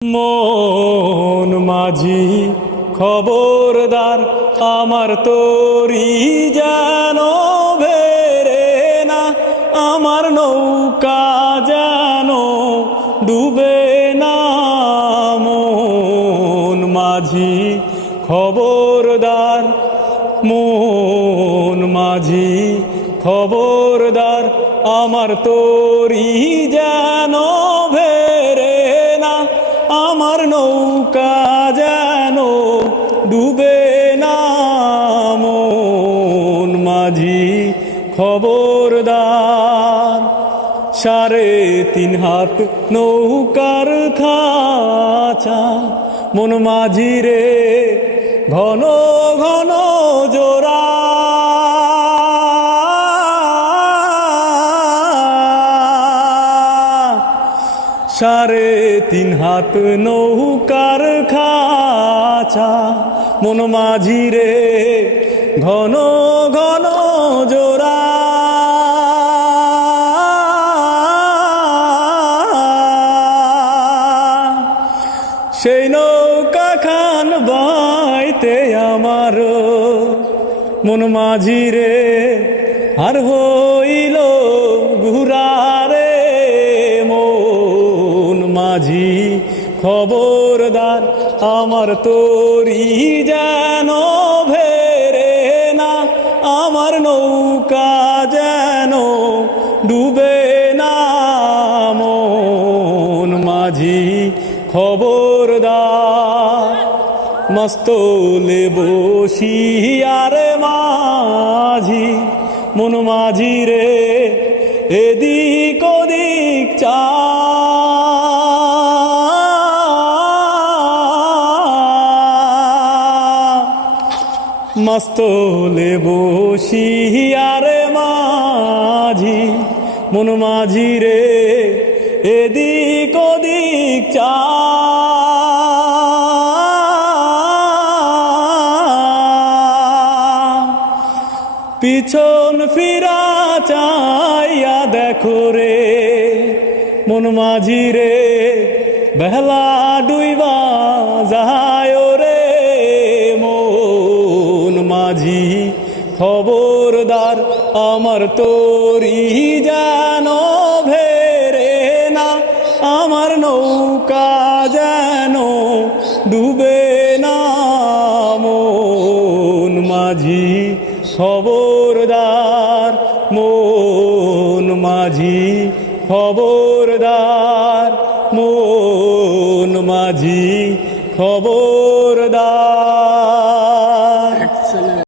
মন মাঝি খবরদার, আমার তোরি যেন ভেরে না, আমার নৌকা যেন ডুবে না। মন মাঝি খবরদার, মন মাঝি খবরদার, আমার তোরি যেন ভেরে না, আমার নৌকা যেন ডুবে না। মন মাঝি খবরদার, 3.5 হাত নৌকার খাঁচা, মন মাঝি রে ঘন ঘন জোড়া। 3.5 হাত নৌকার খাঁচা, মন মাঝি রে ঘন ঘন জোড়া। সেই নৌকা খান বাইতে আমার মন মাঝি রে আর হইল ঘুরারে। মন মাঝি খবরদার, আমার তোরি যেন ভেরে না, আমার নৌকা যেন ডুবে না। মন মাঝি খবরদার, মস্তলে বসিয়ারে মাঝি, মন মাঝি রে এদিক ওদিক চা। মস্তলে বসিয়ারে মাঝি, মন মাঝি রে এদিক ওদিক চা। পিছন ফিরা চাইয়া দেখো রে মন মাঝি রে, বেলা ডুইবা যায় রে। মন মাঝি খবরদার, আমার তোরি যেন ভেরে না, আমার নৌকা যেন ডুবে না। মন মাঝি খবরদার, মন মাঝি খবরদার, মন মাঝি খবরদার।